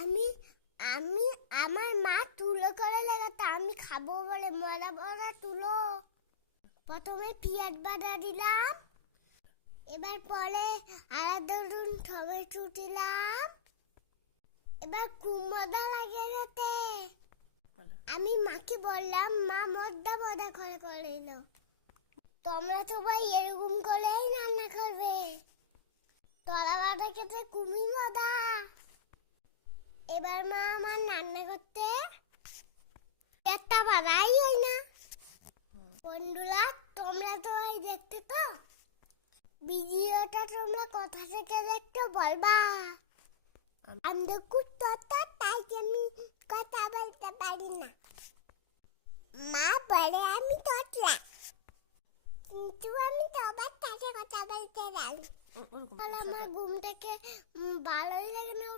আমি আমি আমার মা তুলো করে লাগাতে আমি খাবো বলে মরা মরা তুলো প্রথমে পিঁয়াজ বাটা দিলাম, এবার পরে আদা রসুন টমেটো দিলাম, এবার কুমড়া লাগিয়ে গেছে। আমি মাকে বললাম মা মদ্দা মদা করে করে নাও, তোমরা সবাই এরকম করেই রান্না করবে, তলা বাটা খেতে খুবই মজা। এবার মা আমার রান্না করতে একটা বাড়াই হয় না। বন্ধুরা তোমরা তো এই দেখতে তো ভিডিওটা তোমরা কোথা থেকে দেখতে বলবা। আমি তো কুত্তা তাই আমি কথা বলতে পারি না। মা বলে আমি তোতলা, কিন্তু আমি সবার সাথে কথা বলতে পারি। আমার ঘুম থেকে ভালোই লাগে না।